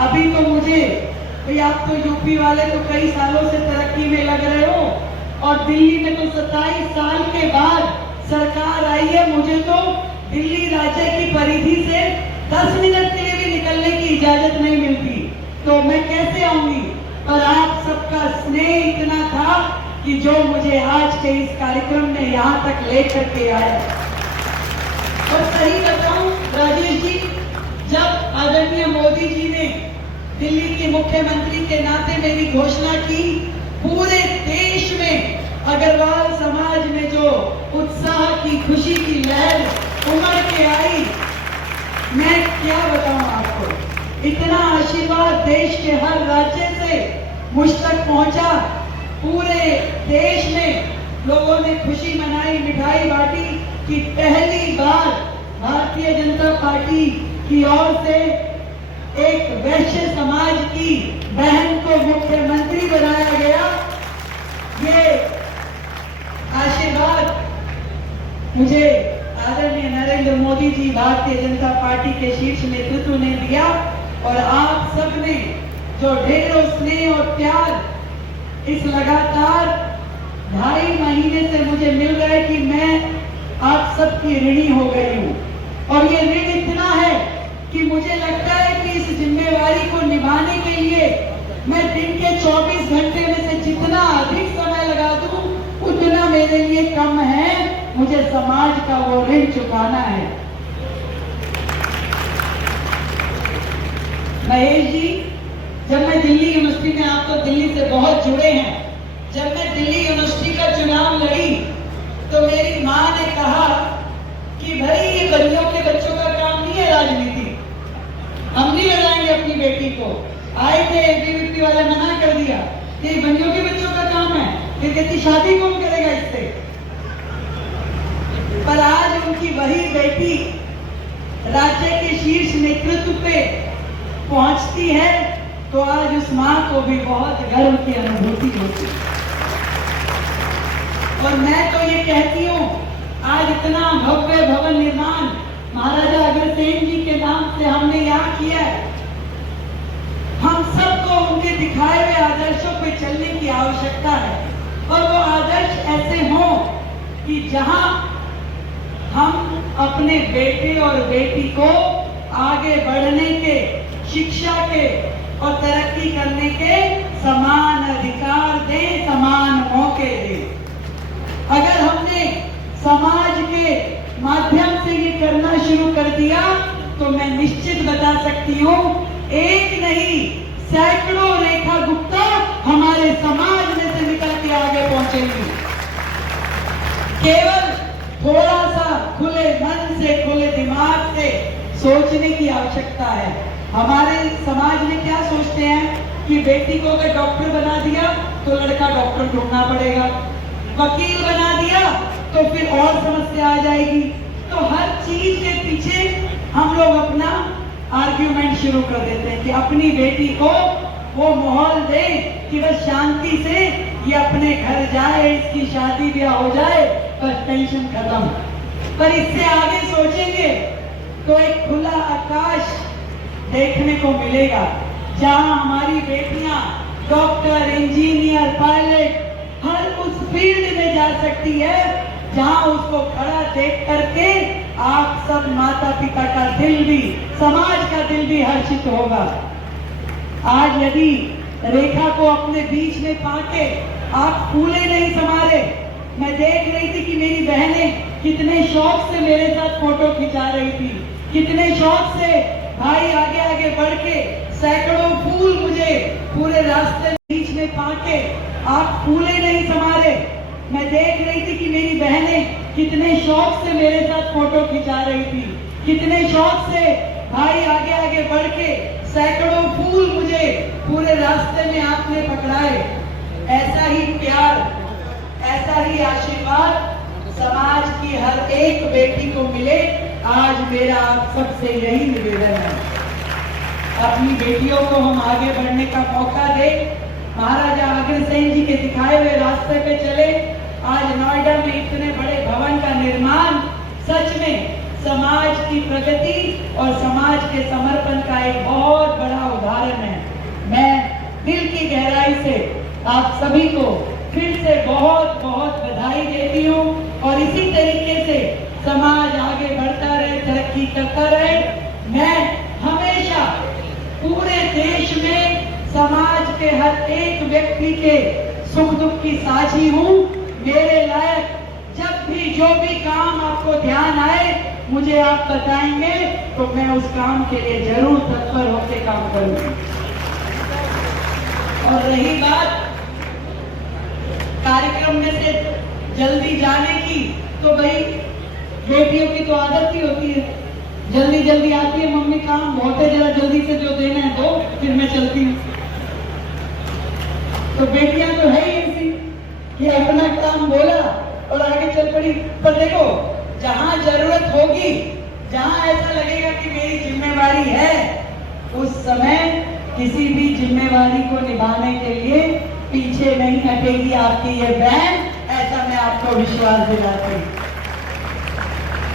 अभी तो मुझे भाई, आप तो यूपी वाले तो कई सालों से तरक्की में लग रहे हो, और दिल्ली में तो 27 साल के बाद सरकार आई है। मुझे तो दिल्ली राज्य की परिधि से 10 मिनट के लिए भी निकलने की इजाजत नहीं मिलती, तो मैं कैसे आऊंगी। पर आप सबका स्नेह इतना था कि जो मुझे आज के इस कार्यक्रम में यहाँ तक लेकर के आया। और सही बताऊं राजेश जी, जब आदरणीय मोदी जी ने दिल्ली के मुख्यमंत्री के नाते मेरी घोषणा की, पूरे देश में अग्रवाल समाज में जो उत्साह की, खुशी की लहर उमड़ के आई, मैं क्या बताऊं आपको। इतना आशीर्वाद देश के हर राज्य से मुझ तक पहुंचा। पूरे देश में लोगों ने खुशी मनाई, मिठाई बांटी कि पहली बार भारतीय जनता पार्टी की ओर से एक वैश्य समाज की बहन को मुख्यमंत्री बनाया गया। ये आशीर्वाद मुझे आदरणीय नरेंद्र मोदी जी, भारतीय जनता पार्टी के शीर्ष नेतृत्व ने दिया, और आप सबने जो ढेरों स्नेह और प्यार इस लगातार 2.5 महीने से मुझे मिल रहा है कि मैं आप सबकी ऋणी हो गई हूँ। और ये ऋण इतना है कि मुझे लगता है कि इस जिम्मेवारी को निभाने के लिए मैं दिन के 24 घंटे में से जितना अधिक समय लगा दूं उतना मेरे लिए कम है। मुझे समाज का वो ऋण चुकाना है। महेश जी, जब मैं दिल्ली यूनिवर्सिटी में, आप तो दिल्ली से बहुत जुड़े हैं, जब मैं दिल्ली यूनिवर्सिटी का चुनाव लड़ी तो मेरी माँ ने कहा कि भाई ये बनियों के बच्चों का काम नहीं है राजनीति, हम नहीं लड़ाएंगे अपनी बेटी को। आए थे एबीवीपी वाले, मना कर दिया, ये बनियों के बच्चों का काम है, फिर कहती शादी कौन करेगा इससे। पर आज उनकी वही बेटी राज्य के शीर्ष नेतृत्व पे पहुंचती है तो आज उस मां को भी बहुत गर्व की अनुभूति होती है। और मैं तो ये कहती हूँ, आज इतना भव्य भवन निर्माण महाराजा अग्रसेन जी के नाम से हमने यहाँ किया है। हम सबको उनके दिखाए हुए आदर्शों पे चलने की आवश्यकता है, और वो आदर्श ऐसे हों कि जहां हम अपने बेटे और बेटी को आगे बढ़ने के, शिक्षा के और तरक्की करने के समान अधिकार दें, समान मौके दें। अगर हमने समाज के माध्यम से ये करना शुरू कर दिया तो मैं निश्चित बता सकती हूँ, एक नहीं सैकड़ों रेखा गुप्ता हमारे समाज में से निकल के आगे पहुंचेंगी। केवल थोड़ा सा खुले मन से, खुले दिमाग से सोचने की आवश्यकता है। हमारे समाज में क्या सोचते हैं कि बेटी को अगर डॉक्टर बना दिया तो लड़का डॉक्टर ढूंढना पड़ेगा, वकील बना दिया तो फिर और समस्या आ जाएगी। तो हर चीज के पीछे हम लोग अपना आर्ग्यूमेंट शुरू कर देते हैं कि अपनी बेटी को वो माहौल दे कि बस शांति से ये अपने घर जाए, इसकी शादी ब्याह हो जाए, बस टेंशन खत्म। पर इससे आगे सोचेंगे तो एक खुला आकाश देखने को मिलेगा, जहां हमारी बेटियां डॉक्टर, इंजीनियर, पायलट हर उस फील्ड में जा सकती है जहां उसको खड़ा देख करके आप सब माता पिता का दिल भी, समाज का दिल भी हर्षित होगा। आज यदि रेखा को अपने बीच में पाके आप फूले नहीं समारे, मैं देख रही थी कि मेरी बहनें कितने शौक से मेरे साथ फोटो खिंचा रही थी, कितने शौक से भाई आगे आगे बढ़ के सैकड़ों फूल मुझे पूरे रास्ते बीच में पाके आप फूले नहीं समारे। मैं देख रही थी कि मेरी बहनें कितने शौक से मेरे साथ फोटो खिंचा रही थी, कितने शौक से भाई आगे आगे बढ़ के सैकड़ों फूल मुझे पूरे रास्ते में आपने पकड़ाए। ऐसा ही प्यार, ऐसा ही आशीर्वाद समाज की हर एक बेटी को मिले, आज मेरा आप सबसे यही निवेदन है। अपनी बेटियों को हम आगे बढ़ने का मौका दें, महाराजा अग्रसेन जी के दिखाए हुए रास्ते पे चले। आज नोएडा में इतने बड़े भवन का निर्माण सच में समाज की प्रगति और समाज के समर्पण का एक बहुत बड़ा उदाहरण है। मैं दिल की गहराई से आप सभी को फिर से बहुत बहुत बधाई देती हूँ और इसी तरीके से समाज आगे बढ़ता रहे, तरक्की करता रहे। मैं हमेशा पूरे देश में समाज के हर एक व्यक्ति के सुख दुख की साझी हूँ। मेरे लायक जब भी जो भी काम आपको ध्यान आए मुझे आप बताएंगे तो मैं उस काम के लिए जरूर तत्पर होकर काम करूंगी। और रही बात कार्यक्रम में से जल्दी जाने की, तो भाई बेटियों की तो आदत ही होती है, जल्दी जल्दी आती है, मम्मी काम बहुत है, जरा जल्दी से जो देना है दो, फिर मैं चलती हूँ। तो बेटियां तो है ही ऐसी कि अपना काम बोला और आगे चल पड़ी। पर देखो, जहां जरूरत होगी, जहां ऐसा लगेगा कि मेरी जिम्मेवारी है, उस समय किसी भी जिम्मेवारी को निभाने के लिए पीछे नहीं हटेगी आपकी ये बहन, ऐसा मैं आपको विश्वास दिलाती हूँ।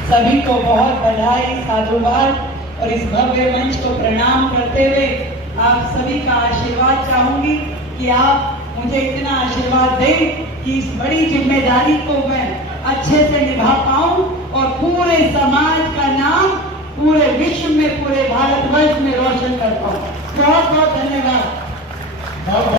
सभी को बहुत बधाई, साधुवाद और इस भव्य मंच को प्रणाम करते हुए आप सभी का आशीर्वाद चाहूंगी कि आप मुझे इतना आशीर्वाद दें कि इस बड़ी जिम्मेदारी को मैं अच्छे से निभा पाऊं और पूरे समाज का नाम पूरे विश्व में, पूरे भारतवर्ष में रोशन कर पाऊं। बहुत बहुत धन्यवाद।